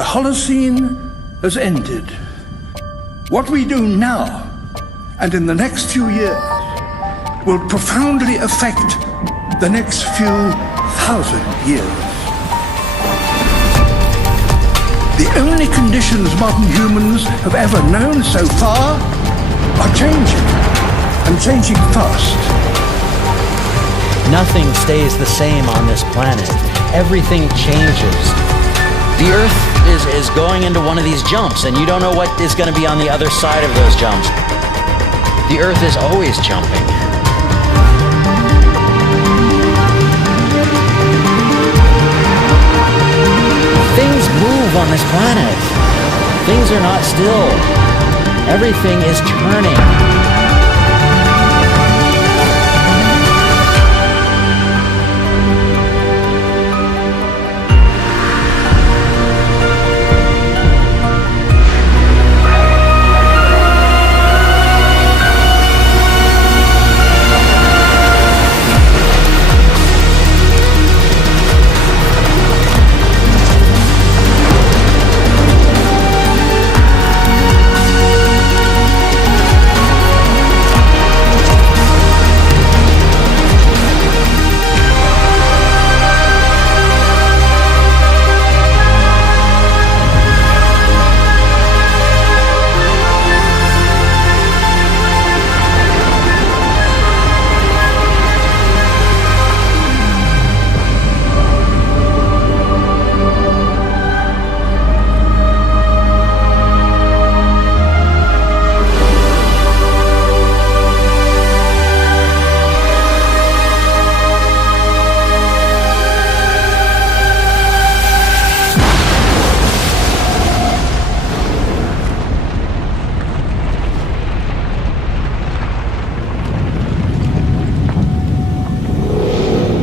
The Holocene has ended. What we do now and in the next few years will profoundly affect the next few thousand years. The only conditions modern humans have ever known so far are changing, and changing fast. Nothing stays the same on this planet. Everything changes. The Earth is going into one of these jumps, and you don't know what is going to be on the other side of those jumps. The Earth is always jumping. Things move on this planet. Things are not still. Everything is turning.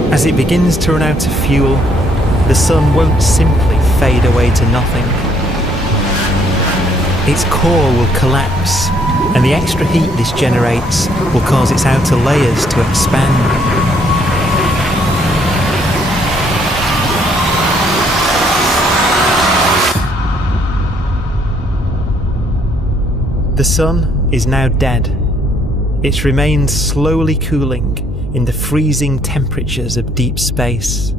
As it begins to run out of fuel, the sun won't simply fade away to nothing. Its core will collapse, and the extra heat this generates will cause its outer layers to expand. The sun is now dead. It remains slowly cooling in the freezing temperatures of deep space.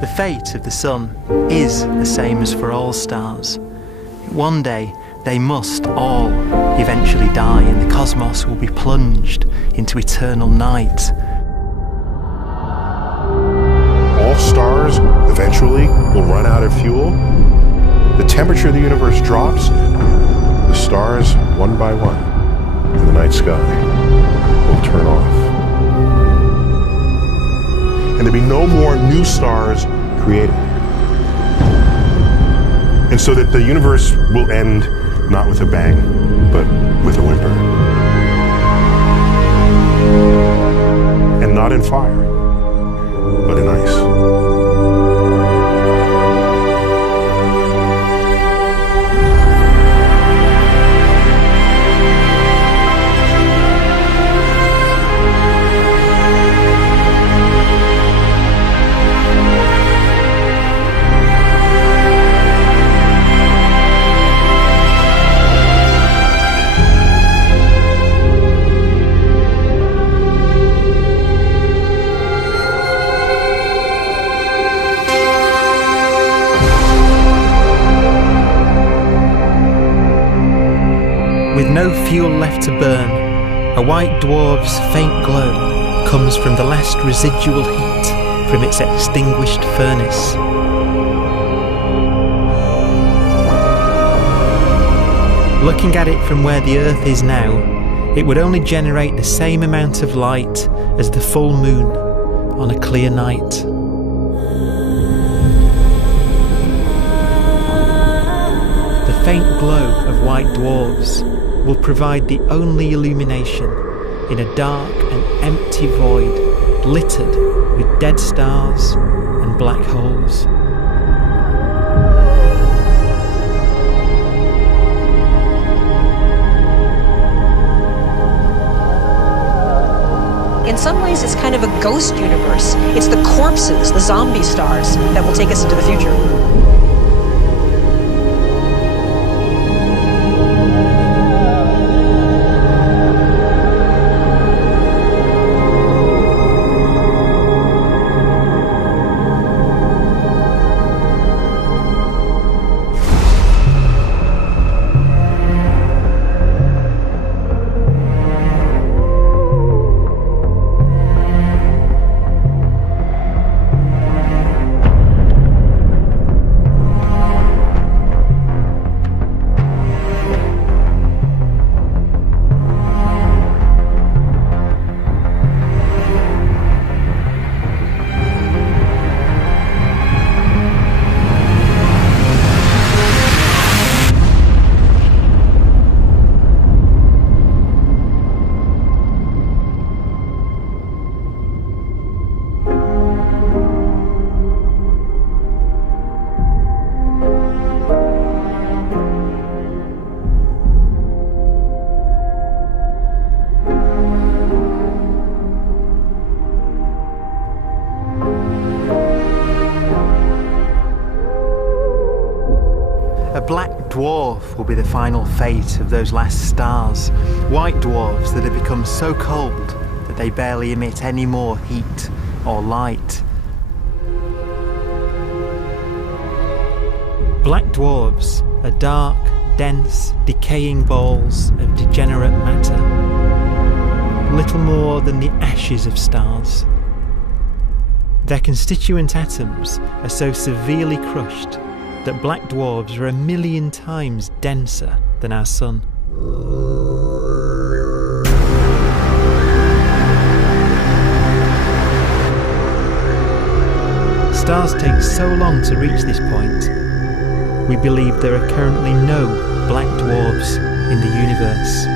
The fate of the sun is the same as for all stars. One day they must all eventually die, and the cosmos will be plunged into eternal night. All stars eventually will run out of fuel. The temperature of the universe drops. The stars, one by one, in the night sky, will turn off. And there'll be no more new stars created. And so that the universe will end not with a bang, but with a whimper. And not in fire, but in ice. With no fuel left to burn, a white dwarf's faint glow comes from the last residual heat from its extinguished furnace. Looking at it from where the Earth is now, it would only generate the same amount of light as the full moon on a clear night. The faint glow of white dwarfs will provide the only illumination in a dark and empty void littered with dead stars and black holes. ways, it's kind of a ghost universe. It's the corpses, the zombie stars, that will take us into the future. A black dwarf will be the final fate of those last stars. White dwarfs that have become so cold that they barely emit any more heat or light. Black dwarfs are dark, dense, decaying balls of degenerate matter, little more than the ashes of stars. Their constituent atoms are so severely crushed that black dwarfs are 1,000,000 times denser than our Sun. Stars take so long to reach this point, we believe there are currently no black dwarfs in the universe.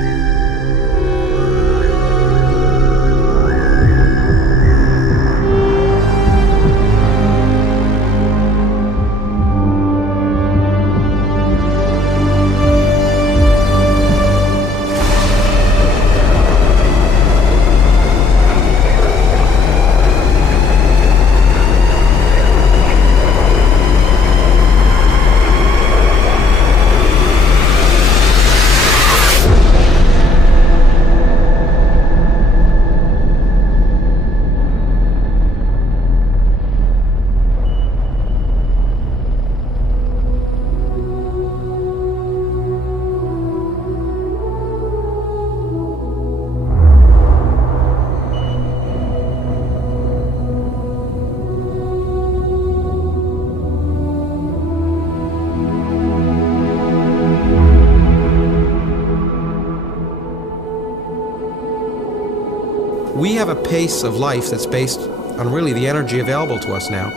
We have a pace of life that's based on really the energy available to us now.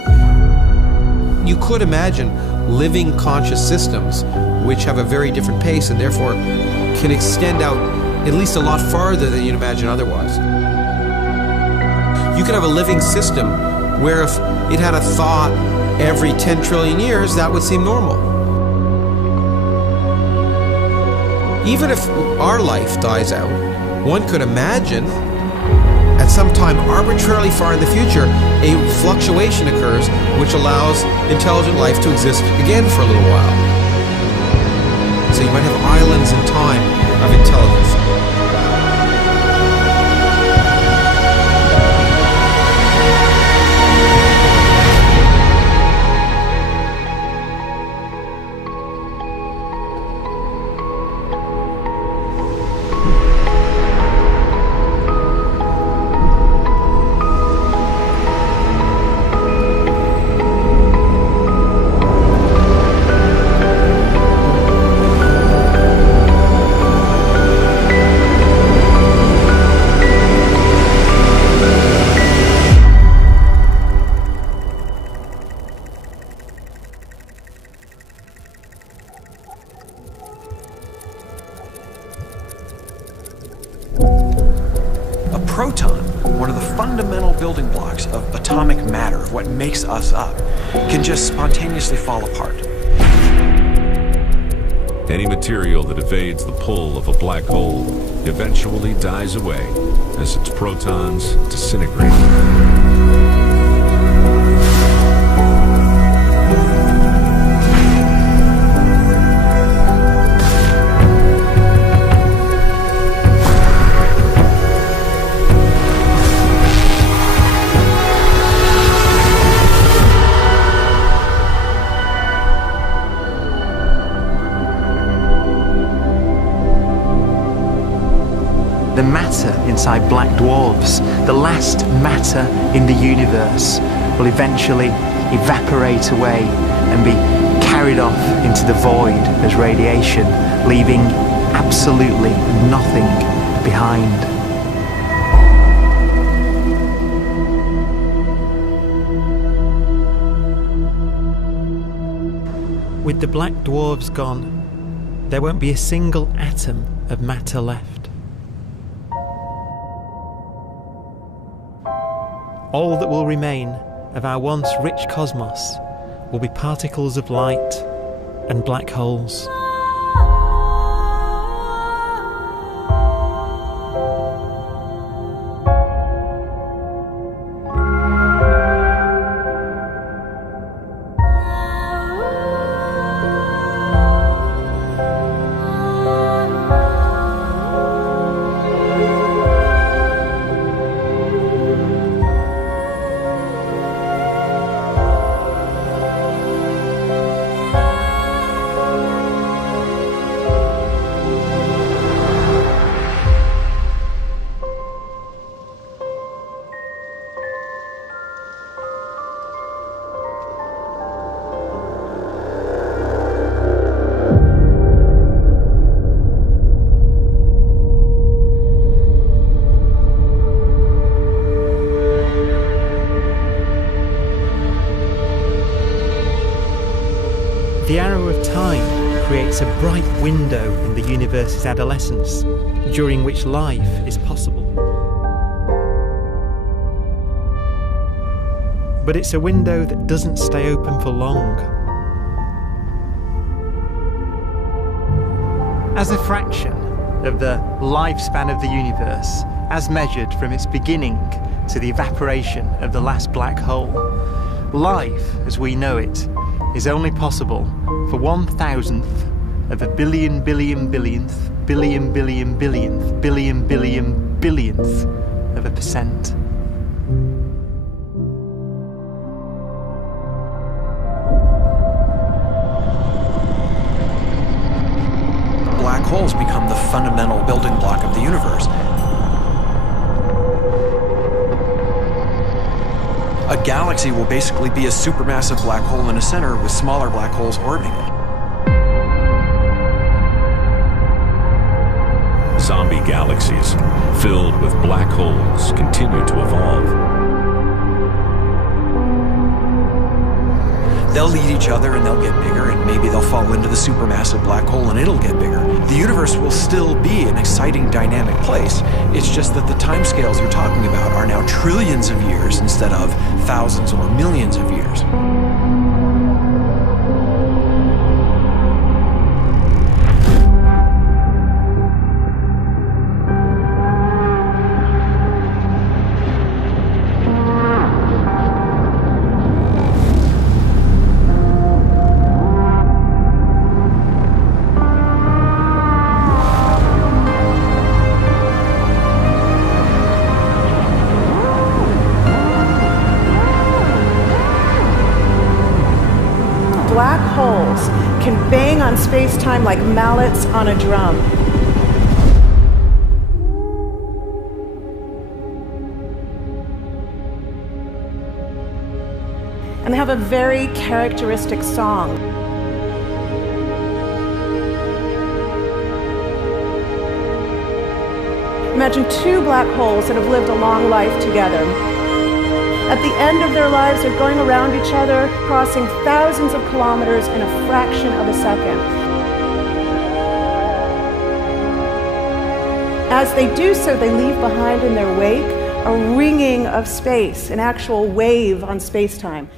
You could imagine living conscious systems which have a very different pace and therefore can extend out at least a lot farther than you'd imagine otherwise. You could have a living system where if it had a thought every 10 trillion years, that would seem normal. Even if our life dies out, one could imagine at some time arbitrarily far in the future, a fluctuation occurs which allows intelligent life to exist again for a little while. So you might have islands in time of intelligence. Proton, one of the fundamental building blocks of atomic matter, of what makes us up, can just spontaneously fall apart. Any material that evades the pull of a black hole eventually dies away as its protons disintegrate. The matter inside black dwarfs, the last matter in the universe, will eventually evaporate away and be carried off into the void as radiation, leaving absolutely nothing behind. With the black dwarfs gone, there won't be a single atom of matter left. All that will remain of our once rich cosmos will be particles of light and black holes. The arrow of time creates a bright window in the universe's adolescence, during which life is possible. But it's a window that doesn't stay open for long. As a fraction of the lifespan of the universe, as measured from its beginning to the evaporation of the last black hole, life, as we know it, is only possible for 1,000th of a billion billionth of a percent. Black holes become the fundamental building block of the universe. A galaxy will basically be a supermassive black hole in a center with smaller black holes orbiting it. Zombie galaxies filled with black holes continue to evolve. They'll eat each other and they'll get bigger, and maybe they'll fall into the supermassive black hole and it'll get bigger. The universe will still be an exciting, dynamic place. It's just that the timescales you're talking about are now trillions of years instead of thousands or millions of years. Black holes can bang on space-time like mallets on a drum. And they have a very characteristic song. Imagine two black holes that have lived a long life together. At the end of their lives, they're going around each other, crossing thousands of kilometers in a fraction of a second. As they do so, they leave behind in their wake a ringing of space, an actual wave on space-time.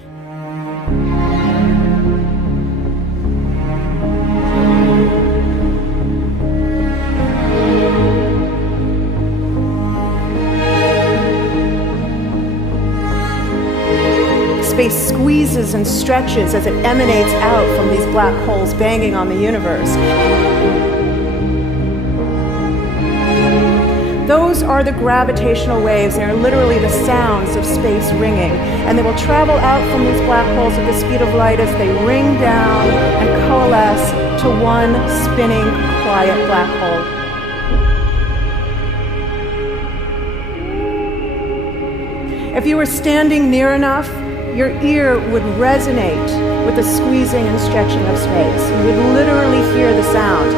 squeezes and stretches as it emanates out from these black holes banging on the universe. Those are the gravitational waves. They are literally the sounds of space ringing. And they will travel out from these black holes at the speed of light as they ring down and coalesce to one spinning, quiet black hole. If you were standing near enough, your ear would resonate with the squeezing and stretching of space. You would literally hear the sound.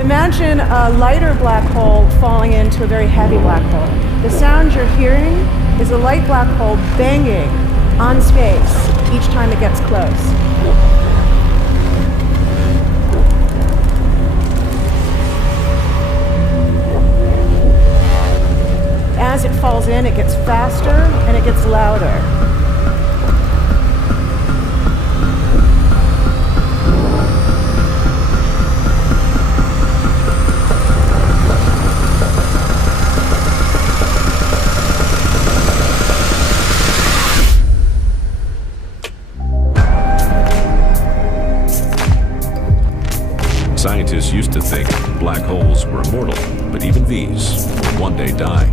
Imagine a lighter black hole falling into a very heavy black hole. The sound you're hearing is a light black hole banging on space each time it gets close. As it falls in, it gets faster and it gets louder. Scientists used to think black holes were immortal, but even these will one day die.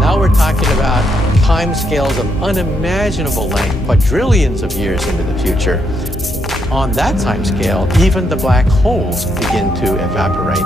Now we're talking about timescales of unimaginable length, quadrillions of years into the future. On that timescale, even the black holes begin to evaporate.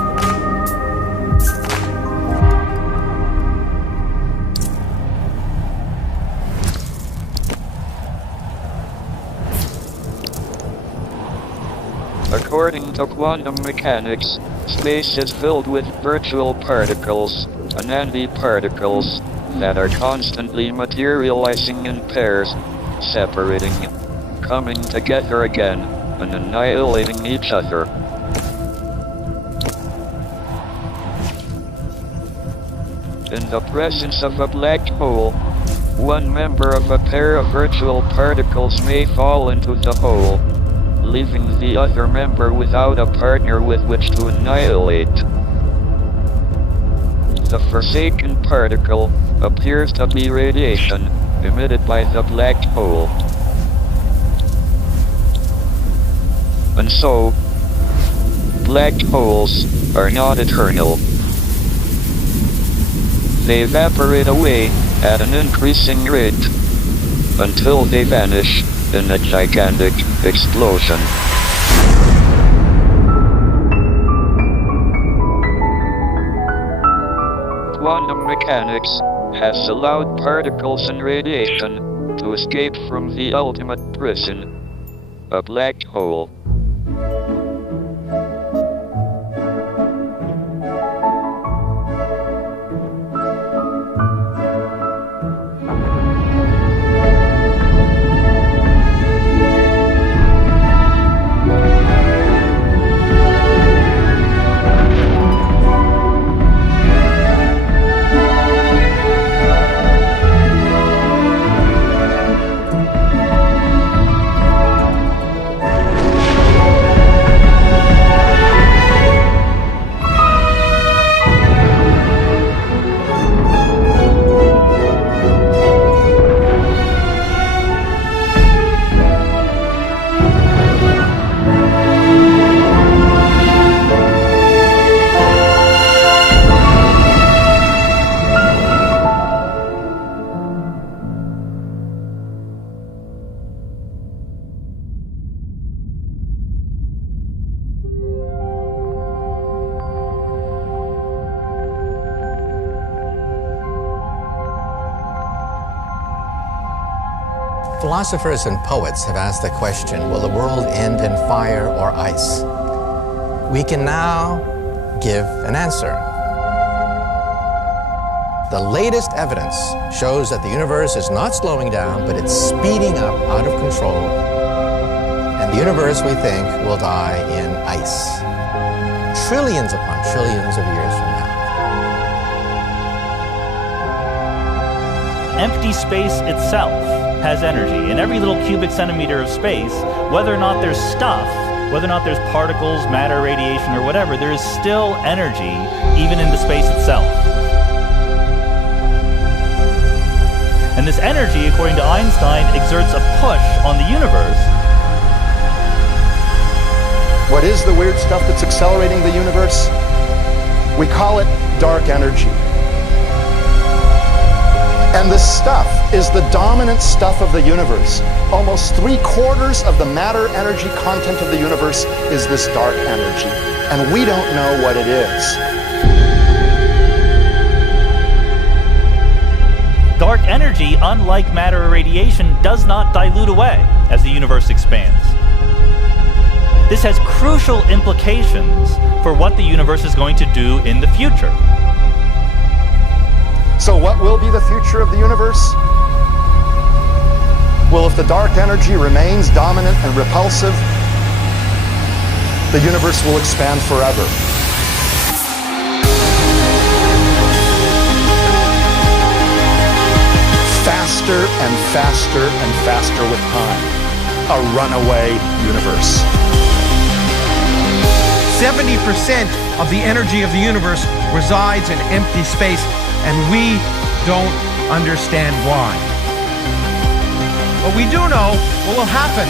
According to quantum mechanics, space is filled with virtual particles, antiparticles, that are constantly materializing in pairs, separating, coming together again, and annihilating each other. In the presence of a black hole, one member of a pair of virtual particles may fall into the hole, leaving the other member without a partner with which to annihilate. The forsaken particle appears to be radiation emitted by the black hole. And so, black holes are not eternal. They evaporate away at an increasing rate until they vanish in a gigantic explosion. Quantum mechanics has allowed particles and radiation to escape from the ultimate prison, a black hole. Philosophers and poets have asked the question, will the world end in fire or ice? We can now give an answer. The latest evidence shows that the universe is not slowing down, but it's speeding up out of control. And the universe, we think, will die in ice. Trillions upon trillions of years from now. Empty space itself has energy. In every little cubic centimeter of space, whether or not there's stuff whether or not there's particles, matter, radiation, or whatever, there is still energy even in the space itself. And this energy, according to Einstein, exerts a push on the universe. What is the weird stuff that's accelerating the universe? We call it dark energy. And this stuff is the dominant stuff of the universe. Almost 3/4 of the matter-energy content of the universe is this dark energy. And we don't know what it is. Dark energy, unlike matter or radiation, does not dilute away as the universe expands. This has crucial implications for what the universe is going to do in the future. So what will be the future of the universe? Well, if the dark energy remains dominant and repulsive, the universe will expand forever. Faster and faster and faster with time. A runaway universe. 70% of the energy of the universe resides in empty space, and we don't understand why. But we do know what will happen.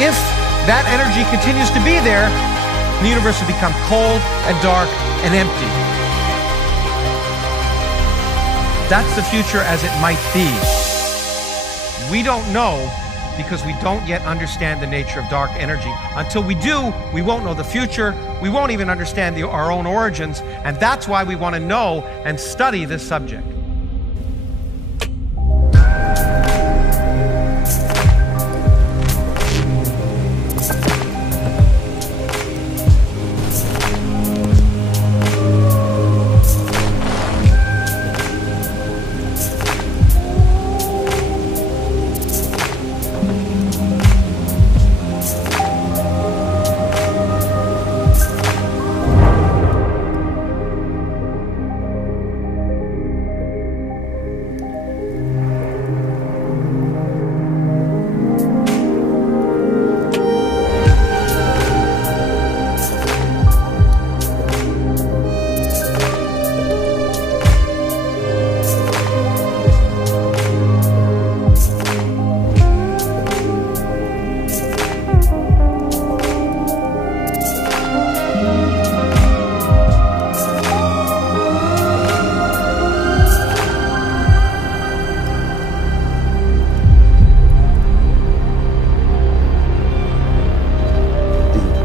If that energy continues to be there, the universe will become cold and dark and empty. That's the future as it might be. We don't know because we don't yet understand the nature of dark energy. Until we do, we won't know the future. We won't even understand our own origins, and that's why we want to know and study this subject.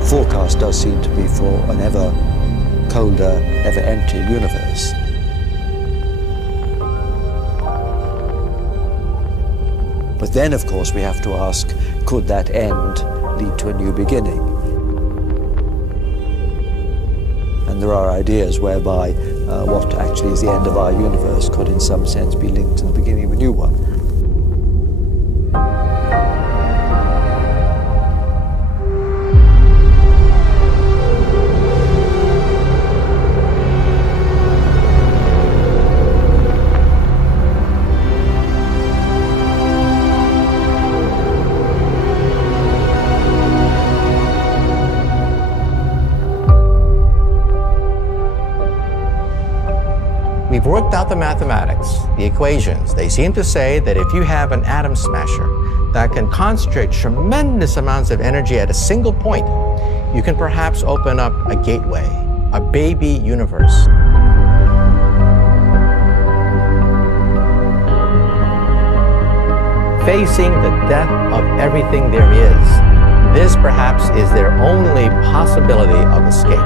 Forecast does seem to be for an ever colder, ever emptier universe. But then, of course, we have to ask, could that end lead to a new beginning? And there are ideas whereby what actually is the end of our universe could in some sense be linked to the beginning of a new one. We've worked out the mathematics, the equations. They seem to say that if you have an atom smasher that can concentrate tremendous amounts of energy at a single point, you can perhaps open up a gateway, a baby universe. Facing the death of everything there is, this perhaps is their only possibility of escape.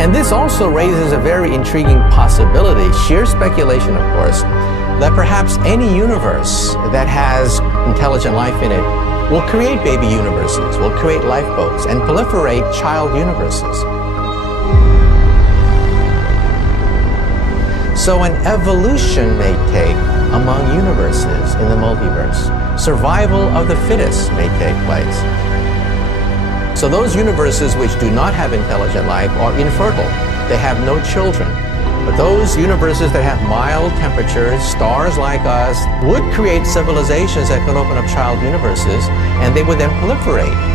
And this also raises a very intriguing possibility, sheer speculation of course, that perhaps any universe that has intelligent life in it will create baby universes, will create lifeboats, and proliferate child universes. So an evolution may take among universes in the multiverse. Survival of the fittest may take place. So those universes which do not have intelligent life are infertile. They have no children. But those universes that have mild temperatures, stars like us, would create civilizations that could open up child universes, and they would then proliferate.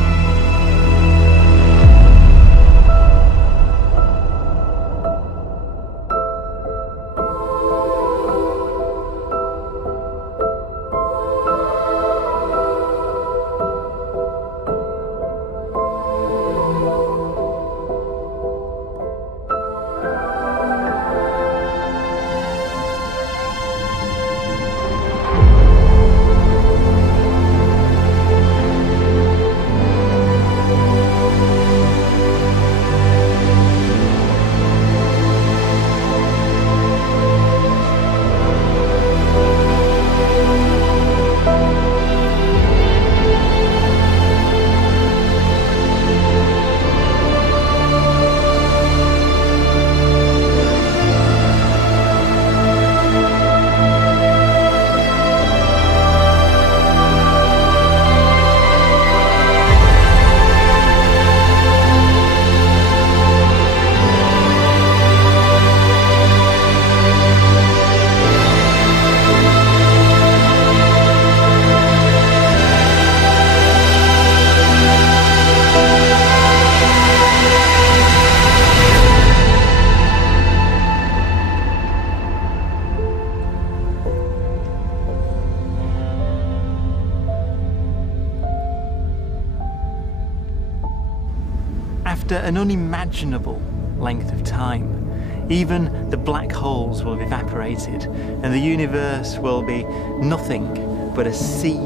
After an unimaginable length of time, even the black holes will have evaporated and the universe will be nothing but a sea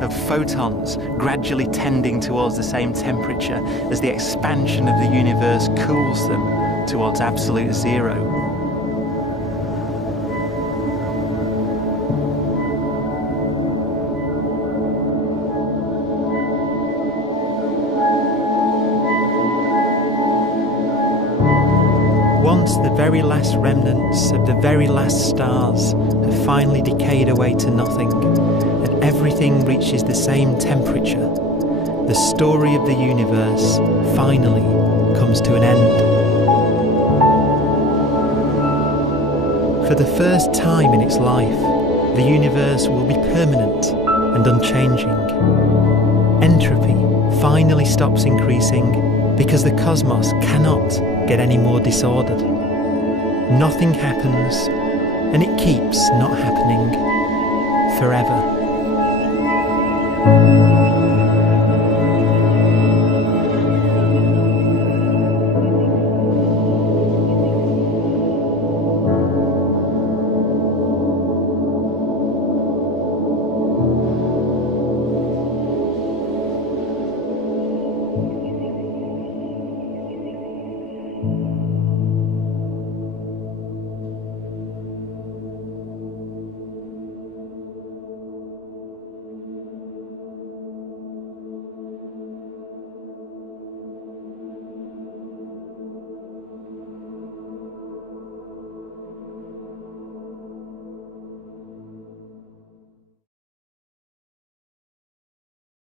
of photons gradually tending towards the same temperature as the expansion of the universe cools them towards absolute zero. Once the very last remnants of the very last stars have finally decayed away to nothing, and everything reaches the same temperature, the story of the universe finally comes to an end. For the first time in its life, the universe will be permanent and unchanging. Entropy finally stops increasing because the cosmos cannot get any more disordered. Nothing happens, and it keeps not happening forever.